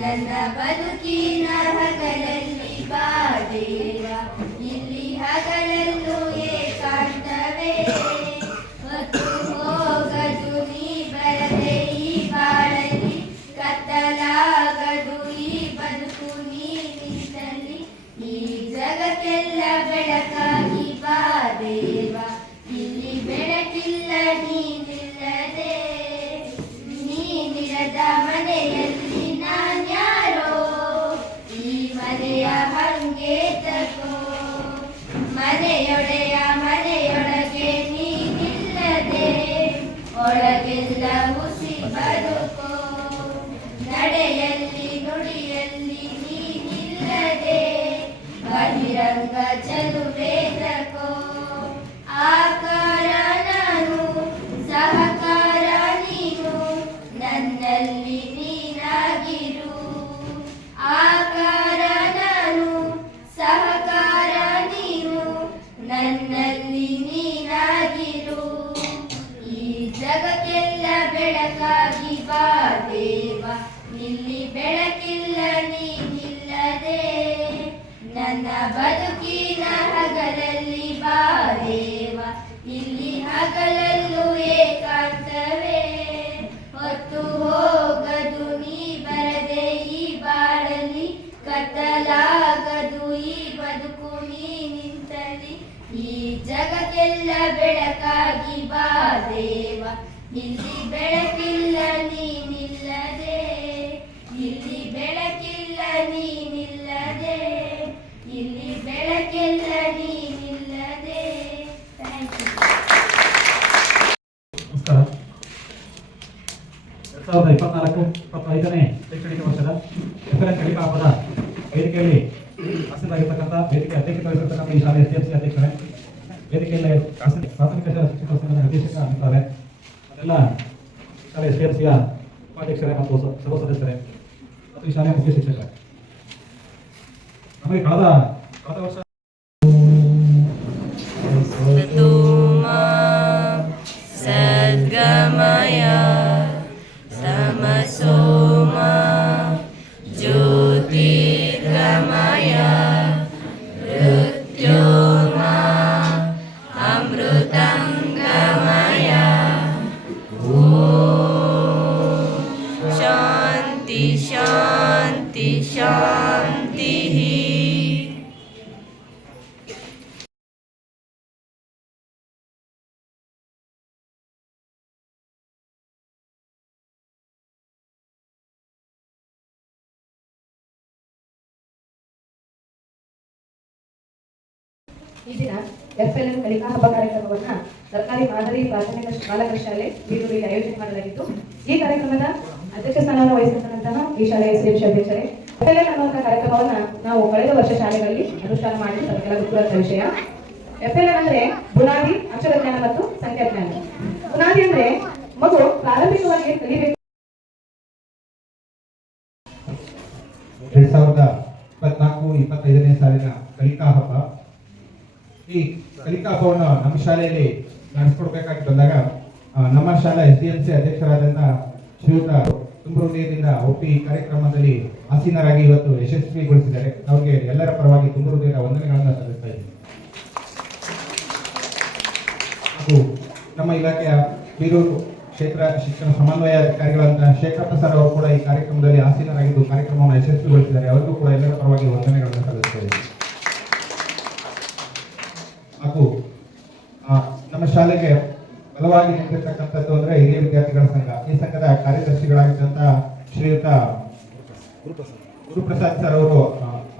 ನನ್ನ ಬದುಕಿನ ಹಗಲಲ್ಲಿ ಬಾದೇವ, ಇಲ್ಲಿ ಹಗಲಲ್ಲೂ ಏಕಾಂತವೇ. ಹೊತ್ತು ಹೋಗದು ನೀ ಬರದೆ ಈ ಬಾಳಲ್ಲಿ, ಕತ್ತಲಾಗದು ಈ ಬದುಕು ನೀ ನಿಂತಲ್ಲಿ. ಈ ಜಗಕ್ಕೆಲ್ಲ ಬೆಳಕಾಗಿ ಬಾದೇವ, ಇಲ್ಲಿ ಬೆಳಕಿಲ್ಲ ನೀನಿಲ್ಲದೆ. ನೀನಿರದ ಮನೆಯಲ್ಲಿ ನಾನ್ಯಾರೋ, ಈ ಮನೆಯ ಹಂಗೇತಕೋ. ಮನೆಯೊಡೆಯ ಮನೆಯೊಳಗೆ ನೀನಿಲ್ಲದೆ, ಒಳಗೆಲ್ಲ ಹುಸಿ ಬದುಕೋ. ನಡೆಯಲ್ಲಿ ನುಡಿಯಲ್ಲಿ ನೀನಿಲ್ಲದೆ, ಬಹಿರಂಗ ಚಲುವೇದಕೋ. ಆಕಾರ ನಾನು, ಸಹಕಾರ ನೀನು, ನನ್ನಲ್ಲಿ ನೀನಾಗಿರು. ಆಕಾರ ನಾನು, ಸಹಕಾರ ನೀನು, ನನ್ನಲ್ಲಿ ನೀನಾಗಿರು. ಈ ಜಗಕ್ಕೆಲ್ಲ ಬೆಳಕಾಗಿ ಬಾದೇವ, ಇಲ್ಲಿ ಬೆಳಕಿಲ್ಲ ನೀನಿಲ್ಲದೆ. ನನ್ನ ಬದುಕಿನ ಹಗಲಲ್ಲಿ ಬಾದೇವ, ಇಲ್ಲಿ ಹಗಲಲ್ಲೂ ಏಕಾಂತವೇ. ಹೊತ್ತು ಹೋಗದು ನೀ ಬರದೆ ಈ ಬಾಳಲ್ಲಿ, ಕತ್ತಲಾಗದು ಈ ಬದುಕು ನೀ ನಿಂತಲ್ಲಿ. ಈ ಜಗಕ್ಕೆಲ್ಲ ಬೆಳಕಾಗಿ ಬಾದೇವ, ಇಲ್ಲಿ ಬೆಳಕಿಲ್ಲ ನೀನಿಲ್ಲದೆ. ಇಲ್ಲಿ ಬೆಳಕಿಲ್ಲ ನೀನಿಲ್ಲದೆ, ಇಲ್ಲಿ ಬೆಳಕಿಲ್ಲ ನೀನಿಲ್ಲದೆ. Thank you. ನಮಸ್ಕಾರ. 2024-25ನೇ ಶೈಕ್ಷಣಿಕ ವರ್ಷದ ಎಫ್ಎಲ್ಎನ್ ಕಲಿಕಾ ಹಬ್ಬದ ವೇದಿಕೆಯಲ್ಲಿ ಆಸೀನರಾಗಿರ್ತಕ್ಕಂಥ ವೇದಿಕೆ ಅಧ್ಯಕ್ಷತೆ ವಹಿಸಿರ್ತಕ್ಕಂಥ ಈ ಶಾಲೆಯ ಎಸ್ಡಿಎಂಸಿ ಅಧ್ಯಕ್ಷರೇ, ವೇದಿಕೆಯಲ್ಲಿ ಪ್ರಾಥಮಿಕ ಶಾಲಾ ಶಿಕ್ಷಕ ಸಂಘದ ನಿರ್ದೇಶಕ ಆಗಿದ್ದಾರೆ, ಅದೆಲ್ಲ ಶಾಲೆಯ ಎಸ್ಡಿಎಂಸಿಯ ಉಪಾಧ್ಯಕ್ಷರೇ ಮತ್ತು ಸರ್ವ ಸದಸ್ಯರೇ ಮತ್ತು ಈ ಶಾಲೆಯ ಮುಖ್ಯ ಶಿಕ್ಷಕರೇ, ನಮಗೆ ಕಳೆದ ವರ್ಷ ಸದ್ಗಮಯ ಸಮಸೋಮ ಜ್ಯೋತಿರ್ಗಮಯ ಮೃತ್ಯೋರ್ಮ ಅಮೃತಂಗಮಯ. ಓಂ ಶಾಂತಿ ಶಾಂತಿ ಶಾಂತಿ. ಈ ದಿನ ಎಫ್ಎಲ್ಎನ್ ಕಲಿಕಾ ಹಬ್ಬ ಕಾರ್ಯಕ್ರಮವನ್ನು ಸರ್ಕಾರಿ ಮಾದರಿ ಪ್ರಾಥಮಿಕ ಬಾಲಕರ ಶಾಲೆ ಬೀರೂರಿನಲ್ಲಿ ಆಯೋಜನೆ ಮಾಡಲಾಗಿತ್ತು. ಈ ಕಾರ್ಯಕ್ರಮದ ಅಧ್ಯಕ್ಷ ಸ್ಥಾನವನ್ನು ವಹಿಸಿರ್ತಕ್ಕಂತಹ ಈ ಶಾಲೆಯ ಎಸ್ಡಿಎಂಸಿ ಅಧ್ಯಕ್ಷರೇ, ಎಫ್ಎಲ್ಎನ್ ಅನ್ನುವಂತಹ ಕಾರ್ಯಕ್ರಮವನ್ನು ನಾವು ಕಳೆದ ವರ್ಷ ಶಾಲೆಗಳಲ್ಲಿ ಅನುಷ್ಠಾನ ಮಾಡಿ ತಮಗೆಲ್ಲ ಗೊತ್ತಿರುವಂತಹ ವಿಷಯ. ಎಫ್ಎಲ್ಎನ್ ಅಂದ್ರೆ ಬುನಾದಿ, ಅಕ್ಷರಜ್ಞಾನ ಮತ್ತು ಸಂಖ್ಯಾಜ್ಞಾನ. ಬುನಾದಿ ಅಂದ್ರೆ ಮಗು ಪ್ರಾರಂಭಿಕವಾಗಿ ಕಲಿಬೇಕು. 2024-25ನೇ ಸಾಲಿನ ಕಲಿಕಾ ಹಬ್ಬ. ಈ ಕಲಿಕಾ ಹಬ್ಬವನ್ನು ನಮ್ಮ ಶಾಲೆಯಲ್ಲಿ ನಡೆಸ್ಕೊಡ್ಬೇಕಾಗಿ ಬಂದಾಗ ನಮ್ಮ ಶಾಲಾ ಎಸ್ಡಿಎಂಸಿ ಅಧ್ಯಕ್ಷರಾದಂತಹ ಶ್ರೀಯುತ ತುಂಬು ಹೃದಯದಿಂದ ಒಪ್ಪಿ ಈ ಕಾರ್ಯಕ್ರಮದಲ್ಲಿ ಆಸೀನರಾಗಿ ಇವತ್ತು ಯಶಸ್ವಿಗೊಳಿಸಿದ್ದಾರೆ. ಅವರಿಗೆ ಎಲ್ಲರ ಪರವಾಗಿ ತುಂಬು ಹೃದಯದ ವಂದನೆಗಳನ್ನು ಸಲ್ಲಿಸ್ತಾ ಇದ್ದೀನಿ. ಹಾಗೂ ನಮ್ಮ ಇಲಾಖೆಯ ಬೀರೂರು ಕ್ಷೇತ್ರ ಶಿಕ್ಷಣ ಸಮನ್ವಯಾಧಿಕಾರಿಗಳಂತಹ ಶೇಖರಪ್ಪ ಸರ್ ಅವರು ಕೂಡ ಈ ಕಾರ್ಯಕ್ರಮದಲ್ಲಿ ಆಸೀನರಾಗಿದ್ದು ಕಾರ್ಯಕ್ರಮವನ್ನು ಯಶಸ್ವಿಗೊಳಿಸಿದ್ದಾರೆ. ಅವರಿಗೂ ಕೂಡ ಎಲ್ಲರ ಪರವಾಗಿ ವಂದನೆಗಳನ್ನು ಸಲ್ಲಿಸ್ತಾ ಇದ್ದೀನಿ. ಹಾಗೂ ನಮ್ಮ ಶಾಲೆಗೆ ಬಲವಾಗಿ ನಿಂತಿರ್ತಕ್ಕಂಥದ್ದು ಅಂದ್ರೆ ಹಿರಿಯ ವಿದ್ಯಾರ್ಥಿಗಳ ಸಂಘ. ಈ ಸಂಘದ ಕಾರ್ಯದರ್ಶಿಗಳಾಗಿದ್ದಂತಹ ಶ್ರೀಯುತ ಗುರುಪ್ರಸಾದ್ ಸರ್ ಅವರು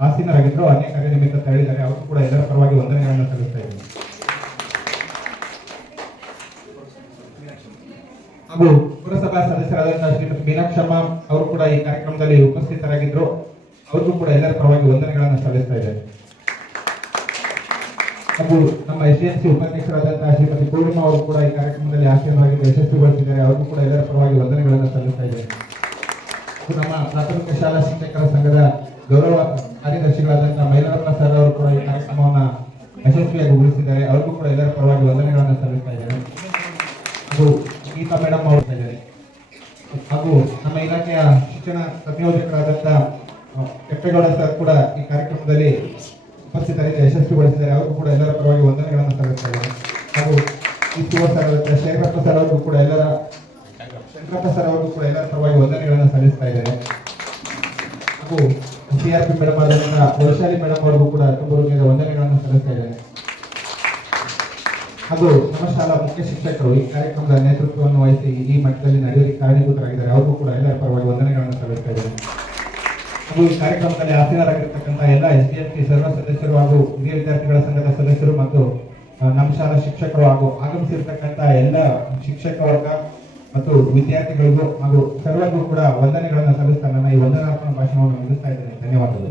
ಆಸೀನರಾಗಿದ್ದರು, ಅನೇಕ ಕಾರ್ಯ ನಿಮಿತ್ತ ತೆರಳಿದ್ದಾರೆ. ಅವರು ಕೂಡ ಎಲ್ಲರ ಪರವಾಗಿ ವಂದನೆಗಳನ್ನು ಸಲ್ಲಿಸ್ತಾ ಇದ್ದೀನಿ. ಹಾಗೂ ಪುರಸಭಾ ಸದಸ್ಯರಾದಂತಹ ಶ್ರೀಮತಿ ಮೀನಾಕ್ಷಮ್ಮ ಅವರು ಕೂಡ ಈ ಕಾರ್ಯಕ್ರಮದಲ್ಲಿ ಉಪಸ್ಥಿತರಾಗಿದ್ದರು. ಅವ್ರಿಗೂ ಕೂಡ ಎಲ್ಲರ ಪರವಾಗಿ ವಂದನೆಗಳನ್ನು ಸಲ್ಲಿಸ್ತಾ ಇದ್ದಾರೆ. ಹಾಗೂ ನಮ್ಮ ಎಸ್ಡಿಎಂಸಿ ಉಪಾಧ್ಯಕ್ಷರಾದಂತಹ ಶ್ರೀಮತಿ ಪೂರ್ಣಿಮಾ ಅವರು ಕೂಡ ಈ ಕಾರ್ಯಕ್ರಮದಲ್ಲಿ ಆಸೀನರಾಗಿದ್ದು ಯಶಸ್ವಿಗೊಳಿಸಿದ್ದಾರೆ. ಅವ್ರಿಗೂ ಕೂಡ ಎಲ್ಲರ ಪರವಾಗಿ ವಂದನೆಗಳನ್ನು ಸಲ್ಲಿಸ್ತಾ ಇದ್ದಾರೆ. ನಮ್ಮ ಪ್ರಾಥಮಿಕ ಶಾಲಾ ಶಿಕ್ಷಕರ ಸಂಘದ ಗೌರವ ಕಾರ್ಯದರ್ಶಿಗಳಾದಂತಹ ಮೈಲಾರಪ್ಪ ಸರ್ ಅವರು ಕೂಡ ಈ ಕಾರ್ಯಕ್ರಮವನ್ನು ಯಶಸ್ವಿಯಾಗಿ ಮುಗಿಸಿದ್ದಾರೆ. ಅವ್ರಿಗೂ ಕೂಡ ಎಲ್ಲರ ಪರವಾಗಿ ವಂದನೆಗಳನ್ನು ಸಲ್ಲಿಸ್ತಾ ಇದ್ದಾರೆ. ಹಾಗೂ ಗೀತಾ ಮೇಡಮ್ ಅವರು ಇದ್ದಾರೆ. ಹಾಗೂ ನಮ್ಮ ಇಲಾಖೆಯ ಶಿಕ್ಷಣ ಸಂಯೋಜಕರಾದಂಥ ಕೆಂಪೇಗೌಡ ಸರ್ ಕೂಡ ಈ ಕಾರ್ಯಕ್ರಮದಲ್ಲಿ ಉಪಸ್ಥಿತರಿಂದ ಯಶಸ್ವಿಗೊಳಿಸಿದ್ದಾರೆ. ಅವರು ಕೂಡ ಎಲ್ಲರ ಪರವಾಗಿ ವಂದನೆಗಳನ್ನು ಸಲ್ಲಿಸ್ತಾ ಇದ್ದಾರೆ. ಹಾಗೂ ಇಸುವ ಸರ್ ಶೇಖರಪ್ಪ ಸರ್ ಅವ್ರಿಗೂ ಕೂಡ ಎಲ್ಲರ ಪರವಾಗಿ ವಂದನೆಗಳನ್ನು ಸಲ್ಲಿಸ್ತಾ ಇದ್ದಾರೆ. ಹಾಗೂ CRP ಮೇಡಮ್ ಆದಂಥ ವೈಶಾಲಿ ಮೇಡಮ್ ಅವ್ರಿಗೂ ಕೂಡ ತುಂಬ ಹೃದಯದ ವಂದನೆಗಳನ್ನು ಸಲ್ಲಿಸ್ತಾ ಇದ್ದಾರೆ. ಹಾಗೂ ನಮ್ಮ ಶಾಲಾ ಮುಖ್ಯ ಶಿಕ್ಷಕರು ಈ ಕಾರ್ಯಕ್ರಮದ ನೇತೃತ್ವವನ್ನು ವಹಿಸಿ ಈ ಮಟ್ಟದಲ್ಲಿ ನಡೆಯಲಿಕ್ಕೆ ಕಾರಣೀಭೂತರಾಗಿದ್ದಾರೆ. ಅವ್ರಿಗೂ ಕೂಡ ಎಲ್ಲರ ಪರವಾಗಿ ವಂದನೆಗಳನ್ನು ಸಲ್ಲಿಸ್ತಾ ಇದ್ದಾರೆ. ಹಾಗೂ ಈ ಕಾರ್ಯಕ್ರಮದಲ್ಲಿ ಆಸೀನರಾಗಿರ್ತಕ್ಕಂಥ ಎಲ್ಲ SDMC ಸರ್ವ ಸದಸ್ಯರು ಹಾಗೂ ಹಿರಿಯ ವಿದ್ಯಾರ್ಥಿಗಳ ಸಂಘದ ಸದಸ್ಯರು ಮತ್ತು ನಮ್ಮ ಶಾಲಾ ಶಿಕ್ಷಕರು ಹಾಗೂ ಆಗಮಿಸಿರ್ತಕ್ಕಂಥ ಎಲ್ಲ ಶಿಕ್ಷಕ ವರ್ಗ ಮತ್ತು ವಿದ್ಯಾರ್ಥಿಗಳಿಗೂ ಹಾಗೂ ಸರ್ವರಿಗೂ ಕೂಡ ವಂದನೆಗಳನ್ನು ಸಲ್ಲಿಸ್ತಾ ನನ್ನ ಈ ವಂದನಾರ್ಪಣಾ ಭಾಷಣವನ್ನು ಮುಗಿಸ್ತಾ ಇದ್ದೇನೆ. ಧನ್ಯವಾದಗಳು.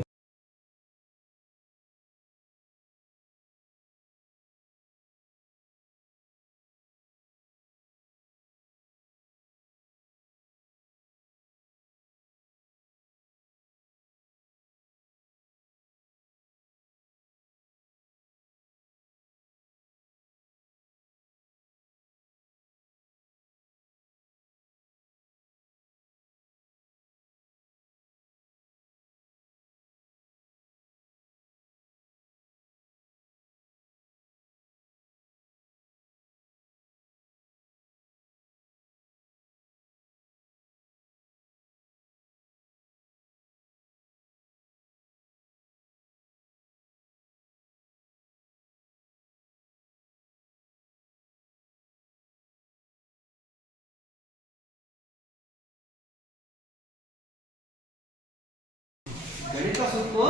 ಗಣಿತ ಸುತ್ತು,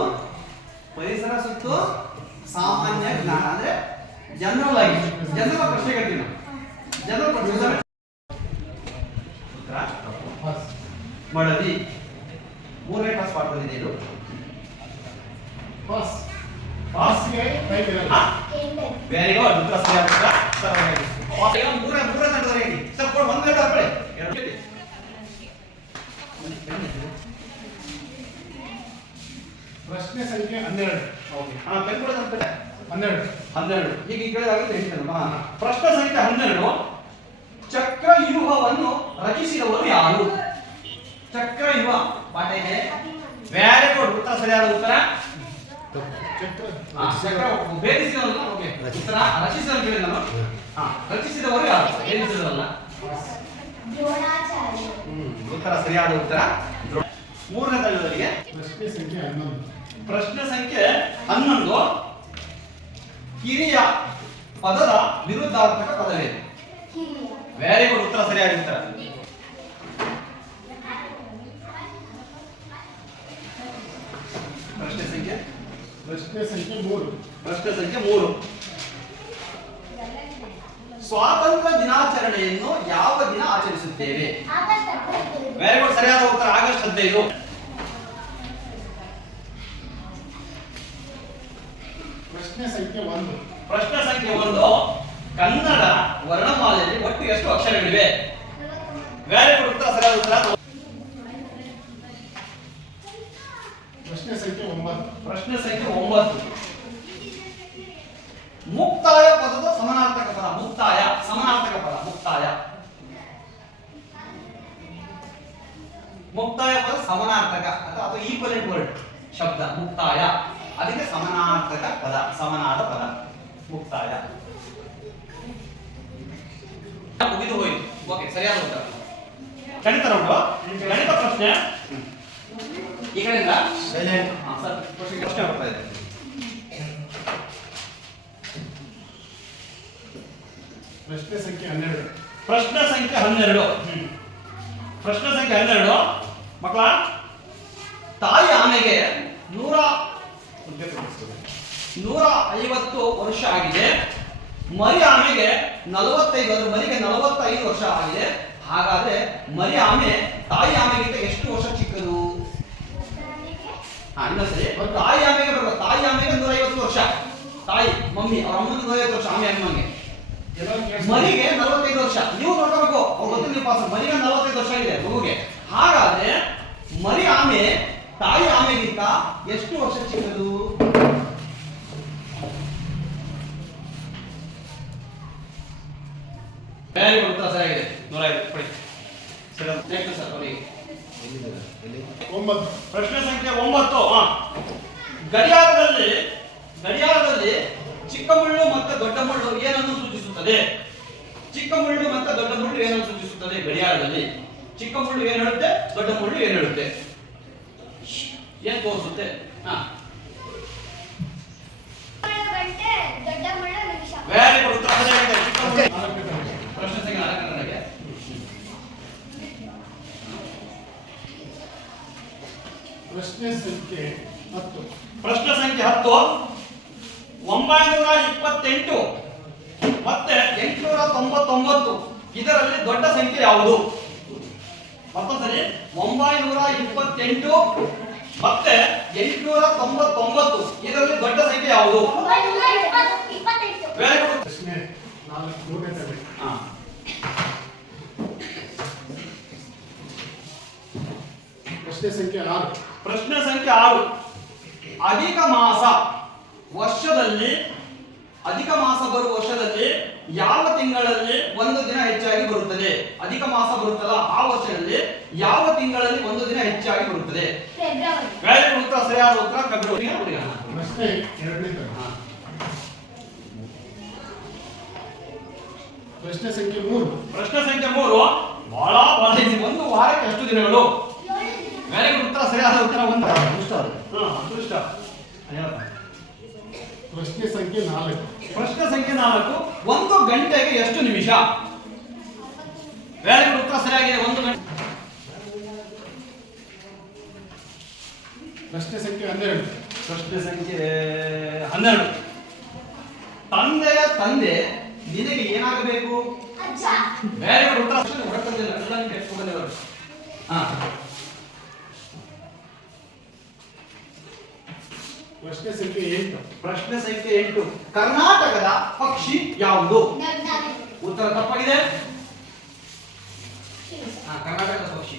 ಪರಿಸರ ಸುತ್ತು, ಸಾಮಾನ್ಯ ಜ್ಞಾನ ಅಂದ್ರೆ ಜನರಲ್ ಆಗಿ ಜನರಲ್ ಪ್ರಶ್ನೆ ಕೇಳ್ತೀವಿ ನಾವು. ಜನರಲ್ ಪ್ರಶ್ನೆ ಮಡದಿ 3ನೇ ಕ್ಲಾಸ್ ಪಾಠದಲ್ಲಿದೆ ಇದು. Very good. ಉತ್ತರ ಸರಿಯಾದ ಮೂರ ತಂಡದಲ್ಲಿ ಸ್ವಲ್ಪ ಒಂದು ಗಂಟೆ ಹಾಕೊಳ್ಳಿ. ಪ್ರಶ್ನೆ ಸಂಖ್ಯೆ 12. ಓಕೆ. ಪೆನ್ ಕೂಡ 12. ಹೀಗೆ ಕೇಳಿದಾಗಲೇ ಹೇಳ್ತೇನಮ್ಮ. ಪ್ರಶ್ನೆ ಸಂಖ್ಯೆ 12. ಚಕ್ರವ್ಯೂಹವನ್ನು ರಚಿಸಿದವರು ಯಾರು? ಚಕ್ರವ್ಯೂಹ ಪಾಠ ಇದೆ. Very good. ಉತ್ತರ ಸರಿಯಾದ ಉತ್ತರ. ಚಕ್ರ ಭೇದಿಸಿದವನು. ಓಕೆ. ಉತ್ತರ ರಚಿಸಿದವನು ಕೇಳಿದ ನಾನು. ರಚಿಸಿದವರು ಯಾರು? ಭೇದಿಸಿದವಲ್ಲ. ಉತ್ತರ ಸರಿಯಾದ ಉತ್ತರ. 3ನೇ ತಂಡದವರಿಗೆ ಪ್ರಶ್ನೆ ಸಂಖ್ಯೆ 11. ಪ್ರಶ್ನೆ ಸಂಖ್ಯೆ 11. ಕಿರಿಯ ಪದದ ವಿರುದ್ಧಾರ್ಥಕ ಪದವೇನು? Very good. ಉತ್ತರ ಸರಿಯಾದ ಉತ್ತರ. ಪ್ರಶ್ನೆ ಸಂಖ್ಯೆ 3. ಪ್ರಶ್ನೆ ಸಂಖ್ಯೆ 3. ಸ್ವಾತಂತ್ರ್ಯ ದಿನಾಚರಣೆಯನ್ನು ಯಾವ ದಿನ ಆಚರಿಸುತ್ತೇವೆ? Very good. ಸರಿಯಾದ ಉತ್ತರ ಆಗಸ್ಟ್ 15. ಪ್ರಶ್ನೆ ಸಂಖ್ಯೆ 1. ಪ್ರಶ್ನೆ ಸಂಖ್ಯೆ 1. ಕನ್ನಡ ವರ್ಣಮಾಲೆಯಲ್ಲಿ ಒಟ್ಟು ಎಷ್ಟು ಅಕ್ಷರಗಳಿವೆ? Very good. ಉತ್ತರ ಸರಿಯಾದ ಉತ್ತರ. ಪ್ರಶ್ನೆ ಸಂಖ್ಯೆ 9. ಪ್ರಶ್ನೆ ಸಂಖ್ಯೆ 9. ಮುಕ್ತಾಯ ಪದದ ಸಮಾನಾರ್ಥಕ ಪದ. ಮುಕ್ತಾಯ ಸಮಾನಾರ್ಥಕ ಪದ. ಮುಕ್ತಾಯ ಪದ ಸಮಾನಾರ್ಥಕ ಅಥವಾ ಈಕ್ವಲೆಂಟ್ ವರ್ಡ್ ಶಬ್ದ ಮುಕ್ತಾಯ. ಅದಕ್ಕೆ ಸಮಾನಾರ್ಥಕ ಪದ, ಸಮನಾದ ಪದ ಮುಕ್ತಾಯ. ಮುಗಿದು ಹೋಯಿತು. ಓಕೆ. ಸರಿಯಾದ ಉತ್ತರ. ಗಣಿತ ರೌಂಡು. ಗಣಿತ ಪ್ರಶ್ನೆ ಈ ಕಡೆಯಿಂದ ಪ್ರಶ್ನೆ ಬರ್ತಾ ಇದೆ. ಪ್ರಶ್ನೆ ಸಂಖ್ಯೆ 12. ಪ್ರಶ್ನೆ ಸಂಖ್ಯೆ 12. ಪ್ರಶ್ನೆ ಸಂಖ್ಯೆ 12. ಮಕ್ಕಳ, ತಾಯಿ ಆಮೆಗೆ 150 ವರ್ಷ ಆಗಿದೆ. ಮರಿ ಆಮೆಗೆ 45, ಅದರ ಮರಿಗೆ 45 ವರ್ಷ ಆಗಿದೆ. ಹಾಗಾದ್ರೆ ಮರಿ ಆಮೆ ತಾಯಿ ಆಮೆಗಿಂತ ಎಷ್ಟು ವರ್ಷ ಚಿಕ್ಕದು? ಇನ್ನೊಂದ್ಸರಿ. ತಾಯಿ ಆಮೆಗೆ ಬರುವ ತಾಯಿ ಆಮೆಗೆ 150 ವರ್ಷ. ತಾಯಿ ಮಮ್ಮಿ ಅವ್ರ ಅಮ್ಮನಿಗೆ 150 ವರ್ಷ. ಆಮೆ ಅಮ್ಮಂಗೆ ಮರಿಗೆ 45 ವರ್ಷ. ನೀವು ನೋಡ್ಕೋಬೇಕು. ಅವ್ರು ಗೊತ್ತಿಲ್ಲ ನೀವು ಪಾಸ್. ಮರಿಗೆ 45 ವರ್ಷ ಇದೆ ಮಗುಗೆ. ಹಾಗಾದ್ರೆ ಮರಿ ಆಮೆ ತಾಯಿ ಆಮೆಗಿಂತ ಎಷ್ಟು ವರ್ಷ ಚಿಕ್ಕದು? Very good. ಉತ್ತರ ಸರಿಯಾಗಿದೆ. 150 ಕೊಡಿ. ಸರಿ. Next sir. 9. ಪ್ರಶ್ನೆ ಸಂಖ್ಯೆ 9. ಗಡಿಯಾರದಲ್ಲಿ ಚಿಕ್ಕ ಮುಳ್ಳು ಮತ್ತು ದೊಡ್ಡ ಮುಳ್ಳು ಏನನ್ನು ಸೂಚಿಸುತ್ತದೆ? ಚಿಕ್ಕ ಮುಳ್ಳು ಮತ್ತು ದೊಡ್ಡ ಮುಳ್ಳು ಏನನ್ನು ಸೂಚಿಸುತ್ತದೆ? ಗಡಿಯಾರದಲ್ಲಿ ಚಿಕ್ಕ ಮುಳ್ಳು ಏನು ಹೇಳುತ್ತೆ, ದೊಡ್ಡ ಮುಳ್ಳು ಏನು ಹೇಳುತ್ತೆ, ಏನ್ ತೋರಿಸುತ್ತೆ? ವೆರಿ ಗುಡ್, ಉತ್ತರ ಸರಿಯಾಗಿದೆ. ಚಿಕ್ಕ ಮುಳ್ಳು. ಪ್ರಶ್ನೆ ಸಂಖ್ಯೆ 4 ಪ್ರಶ್ನೆ ಸಂಖ್ಯೆ 10. ಪ್ರಶ್ನೆ ಸಂಖ್ಯೆ 10. 928 ಮತ್ತೆ 899 ಇದರಲ್ಲಿ ದೊಡ್ಡ ಸಂಖ್ಯೆ ಯಾವುದು? ಮತ್ತೊಂದ್ಸರಿ, 928 ಮತ್ತೆ 899 ಇದರಲ್ಲಿ ದೊಡ್ಡ ಸಂಖ್ಯೆ ಯಾವುದು? Very good. ಪ್ರಶ್ನೆ 4 ಮೂರನೇ ತರಗತಿ. ಪ್ರಶ್ನೆ ಸಂಖ್ಯೆ 6. ಪ್ರಶ್ನೆ ಸಂಖ್ಯೆ 6. ಅಧಿಕ ಮಾಸ ಬರುವ ವರ್ಷದಲ್ಲಿ ಯಾವ ತಿಂಗಳಲ್ಲಿ ಒಂದು ದಿನ ಹೆಚ್ಚಾಗಿ ಬರುತ್ತದೆ? ಅಧಿಕ ಮಾಸ ಬರುತ್ತಲ್ಲ ಆ ವರ್ಷದಲ್ಲಿ ಯಾವ ತಿಂಗಳಲ್ಲಿ ಒಂದು ದಿನ ಹೆಚ್ಚಾಗಿ ಬರುತ್ತದೆ? ವೆರಿ ಗುಡ್, ಉತ್ತರ ಸರಿಯಾದ ಉತ್ತರ ಫೆಬ್ರವರಿ. ಪ್ರಶ್ನೆ 2ನೇ ತರಗತಿ. ಪ್ರಶ್ನೆ ಸಂಖ್ಯೆ 3. ಪ್ರಶ್ನೆ ಸಂಖ್ಯೆ 3. ಬಹಳ ಇದೆ. ಒಂದು ವಾರಕ್ಕೆ ಎಷ್ಟು ದಿನಗಳು? ವೆರಿ ಗುಡ್, ಉತ್ತರ ಸರಿಯಾದ ಉತ್ತರ 1. ಅದೃಷ್ಟ. ಪ್ರಶ್ನೆ ಸಂಖ್ಯೆ 4. ಪ್ರಶ್ನೆ ಸಂಖ್ಯೆ 4. 1 ಗಂಟೆಗೆ ಎಷ್ಟು ನಿಮಿಷ? ವೆರಿ ಗುಡ್, ಉತ್ತರ ಸರಿಯಾಗಿದೆ. 1 ಗಂಟೆ. ಪ್ರಶ್ನೆ ಸಂಖ್ಯೆ 12. ಪ್ರಶ್ನೆ ಸಂಖ್ಯೆ 12. ತಂದೆಯ ತಂದೆ ನಿನಗೆ ಏನಾಗಬೇಕು? ವೆರಿ ಗುಡ್, ಉತ್ತರ ಹೊರತಂದಿಲ್ಲ. ಎಲ್ಲ ನಿಮಗೆ ಎಷ್ಟು ಬಂದಿರೋದು? ಪ್ರಶ್ನೆ ಸಂಖ್ಯೆ 8. ಪ್ರಶ್ನೆ ಸಂಖ್ಯೆ 8. ಕರ್ನಾಟಕದ ಪಕ್ಷಿ ಯಾವುದು? ಉತ್ತರ ತಪ್ಪಾಗಿದೆ. ಕರ್ನಾಟಕದ ಪಕ್ಷಿ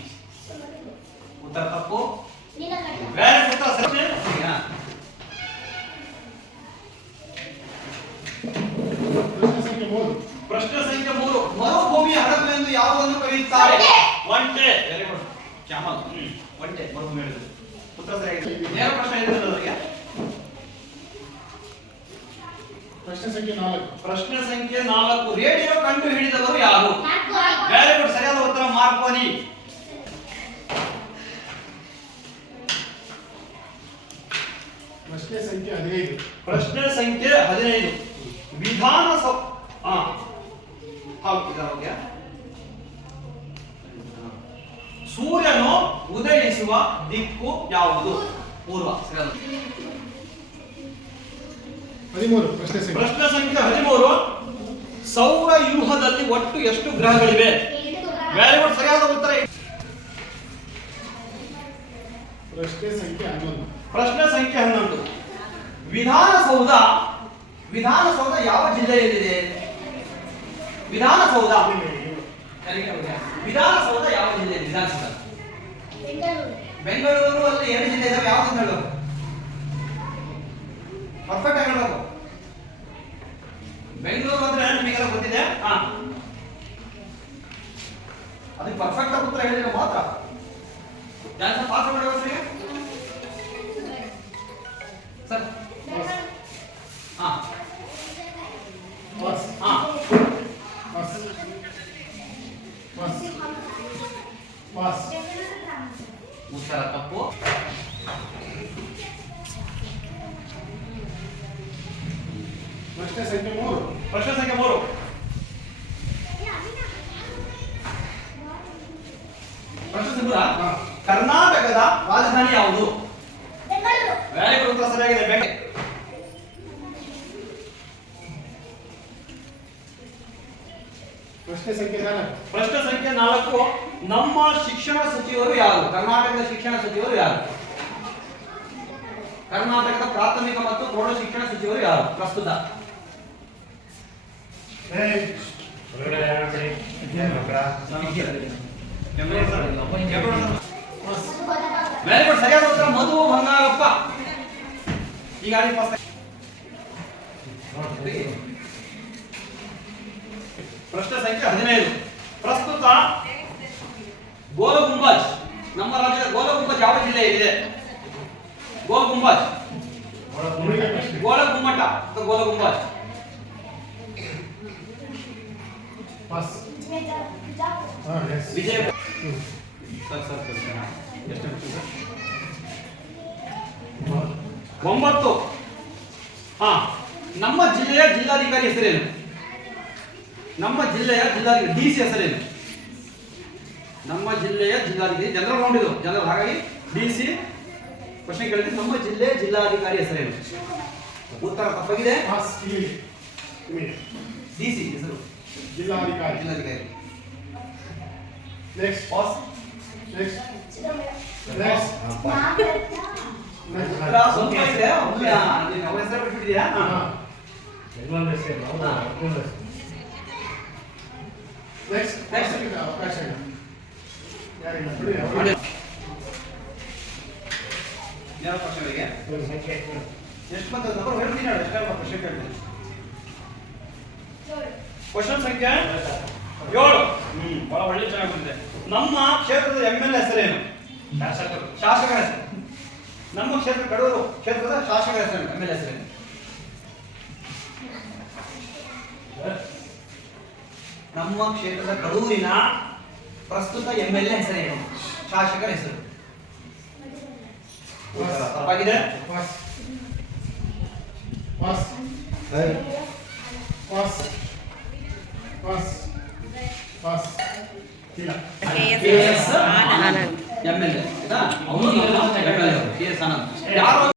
ಉತ್ತರ ತಪ್ಪು. ವೆರಿ ಗುಡ್, ಉತ್ತರ ಸರಿ. ಪ್ರಶ್ನೆ ಸಂಖ್ಯೆ 3. ಪ್ರಶ್ನೆ ಸಂಖ್ಯೆ 3. ಮರುಭೂಮಿಯ ಹಡಗು ಎಂದು ಯಾವುದನ್ನು ಕರೆಯುತ್ತಾರೆ? ಒಂಟೆ. Very good, camel. ಒಂಟೆ ಮರುಭೂಮಿ ಹಡಗು. ಉತ್ತರ ಸರಿಯಾಗಿದೆ. ನೇರ ಪ್ರಶ್ನೆ ಇದೆ ಅವರಿಗೆ. ಪ್ರಶ್ನೆ ಸಂಖ್ಯೆ 4. ಪ್ರಶ್ನೆ ಸಂಖ್ಯೆ 4. ರೇಡಿಯೋ ಕಂಡು ಹಿಡಿದವರು ಯಾರು? ವೆರಿ ಗುಡ್, ಸರಿಯಾದ ಉತ್ತರ ಮಾರ್ಕೋನಿ. ಪ್ರಶ್ನೆ ಸಂಖ್ಯೆ 15. ಪ್ರಶ್ನೆ ಸಂಖ್ಯೆ 15. ಸೂರ್ಯನು ಉದಯಿಸುವ ದಿಕ್ಕು ಯಾವುದು? ಪೂರ್ವ. ಸರಿಯಾದ 13. ಪ್ರಶ್ನೆ ಸಂಖ್ಯೆ. ಪ್ರಶ್ನೆ ಸಂಖ್ಯೆ 13. ಸೌರ ವ್ಯೂಹದಲ್ಲಿ ಒಟ್ಟು ಎಷ್ಟು ಗ್ರಹಗಳಿವೆ? ವೆರಿ ಗುಡ್, ಸರಿಯಾದ ಉತ್ತರ. ಪ್ರಶ್ನೆ ಸಂಖ್ಯೆ 11. ಪ್ರಶ್ನೆ ಸಂಖ್ಯೆ 11. ವಿಧಾನಸೌಧ ಯಾವ ಜಿಲ್ಲೆಯಲ್ಲಿದೆ? ವಿಧಾನಸೌಧ ಯಾವ ಜಿಲ್ಲೆ? ವಿಧಾನಸೌಧ ಬೆಂಗಳೂರು ಅಲ್ಲಿ 2 ಜಿಲ್ಲೆ ಇದಾವೆ. ಯಾವ್ದು ಹೇಳಬೇಕು? ಪರ್ಫೆಕ್ಟ್ ಆಗಿ ಹೇಳಬೇಕು. ಬೆಂಗಳೂರು ಅಂದ್ರೆ ನಿಮಗೆಲ್ಲ ಗೊತ್ತಿದೆ. ಅದಕ್ಕೆ ಪರ್ಫೆಕ್ಟ್ ಆಗಿ ಉತ್ತರ ಹೇಳಿದ್ರೆ ಮಾತ್ರ ಜಾಸ್ತಿ ಪಾಸ್ ಮಾಡಬೇಕು sir. Pass. Pass. Pass. Pass. ಉತ್ತರ ತಪ್ಪು. ಪ್ರಶ್ನೆ ಸಂಖ್ಯೆ 3. ಪ್ರಶ್ನೆ ಸಂಖ್ಯೆ 3. ಪ್ರಶ್ನೆ ಸಂಖ್ಯೆ 3. ಕರ್ನಾಟಕದ ರಾಜಧಾನಿ ಯಾವುದು? ವೆರಿ ಗುಡ್, ಉತ್ತರ ಸರಿಯಾಗಿದೆ. ಬೆಂಗಳೂರು. ಪ್ರಶ್ನೆ ಸಂಖ್ಯೆ 4. ಪ್ರಶ್ನೆ ಸಂಖ್ಯೆ 4. ನಮ್ಮ ಶಿಕ್ಷಣ ಸಚಿವರು ಯಾರು? ಕರ್ನಾಟಕದ ಶಿಕ್ಷಣ ಸಚಿವರು ಯಾರು? ಕರ್ನಾಟಕದ ಪ್ರಾಥಮಿಕ ಮತ್ತು ಪ್ರೌಢ ಶಿಕ್ಷಣ ಸಚಿವರು ಯಾರು ಪ್ರಸ್ತುತ? ವೆರಿ ಗುಡ್, ಸರಿಯಾದ ಉತ್ತರ ಮಧು ಬಂಗಾರಪ್ಪ. ಈಗ ಪ್ರಶ್ನೆ ಸಂಖ್ಯೆ 15. ಪ್ರಸ್ತುತ ಗೋಲ್ ಗುಂಬಜ್ ನಮ್ಮ ರಾಜ್ಯದ ಗೋಲ ಗುಂಬಜ್ ಯಾವ ಜಿಲ್ಲೆಯಲ್ಲಿದೆ? ಗೋಲ್ ಗುಂಬಜ್, ಗೋಲ ಗುಮ್ಮಟ ಅಥವಾ ಗೋಲ ಗುಂಬಜ್? ಪಾಸ್. ಹಾ, yes. ವಿಜಯಪುರ. ಸರ್ ಎಷ್ಟು ನಿಮಿಷ ಸರ್? 9. ಹಾ, ನಮ್ಮ ಜಿಲ್ಲೆಯ ಜಿಲ್ಲಾಧಿಕಾರಿ ಹೆಸರೇನು? ನಮ್ಮ ಜಿಲ್ಲೆಯ ಜಿಲ್ಲಾಧಿಕಾರಿ ಡಿಸಿ ಹೆಸರೇನು? ನಮ್ಮ ಜಿಲ್ಲೆಯ ಜಿಲ್ಲಾಧಿಕಾರಿ ಜನರಲ್ ರೌಂಡ್ ಇದು ಜನರಲ್, ಹಾಗಾಗಿ ಡಿಸಿ ಪ್ರಶ್ನೆ ಕೇಳಿದ್ರೆ ನಮ್ಮ ಜಿಲ್ಲೆಯ ಜಿಲ್ಲಾಧಿಕಾರಿ ಹೆಸರೇನು? ಉತ್ತರ ತಪ್ಪಾಗಿದೆ. ಪಾಸ್. ಡಿಸಿ ಹೆಸರು ಜಿಲ್ಲಾಧಿಕಾರಿ. ಜಿಲ್ಲಾಧಿಕಾರಿ. ನೆಕ್ಸ್ಟ್. Boss next. ನೆಕ್ಸ್ಟ್. ಉತ್ತರ ಸ್ವಲ್ಪ ಇದೆ. ನೀನು ಅವರ ಹೆಸರು ಬಿಟ್ಬಿಟ್ಟಿದ್ಯಾ? ಹಾ. ನೆಕ್ಸ್ಟ್. ನೆಕ್ಸ್ಟ್. ಅವಕಾಶ ಇಲ್ಲ. ಯಾರಿಲ್ಲ ಬಿಡಿ. ಮಾಡಿ. ಯಾವ ಪ್ರಶ್ನೆಗಳಿಗೆ ಎಷ್ಟು ಬಂತು? ನಂಬರ್ ಹೇಳ್ತೀನಿ ನೋಡಿ, ಎಷ್ಟು ಪ್ರಶ್ನೆ ಕೇಳ್ತೀನಿ. ಕ್ವಶನ್ ಸಂಖ್ಯೆ 7. ಬಹಳ ಒಳ್ಳೆ ಚೆನ್ನಾಗಿ ಬಂದಿದೆ. ನಮ್ಮ ಕ್ಷೇತ್ರದ MLA ಹೆಸರೇನು? ಶಾಸಕರ ಹೆಸರು. ನಮ್ಮ ಕ್ಷೇತ್ರ ಕಡೂರು ಕ್ಷೇತ್ರದ ಶಾಸಕರ ಹೆಸರೇನು? MLA ಹೆಸರೇನು? ನಮ್ಮ ಕ್ಷೇತ್ರದ ಕಡೂರಿನ ಪ್ರಸ್ತುತ MLA ಹೆಸರೇನು? ಶಾಸಕರ ಹೆಸರು. ಉತ್ತರ ತಪ್ಪಾಗಿದೆ. Pass. Pass. Pass. Pass. Pass. ಇಲ್ಲ. KS Anand MLA. ಆಯ್ತಾ? ಅವನು ನಮ್ಮ MLA KS ಆನಂದ್. ಯಾರು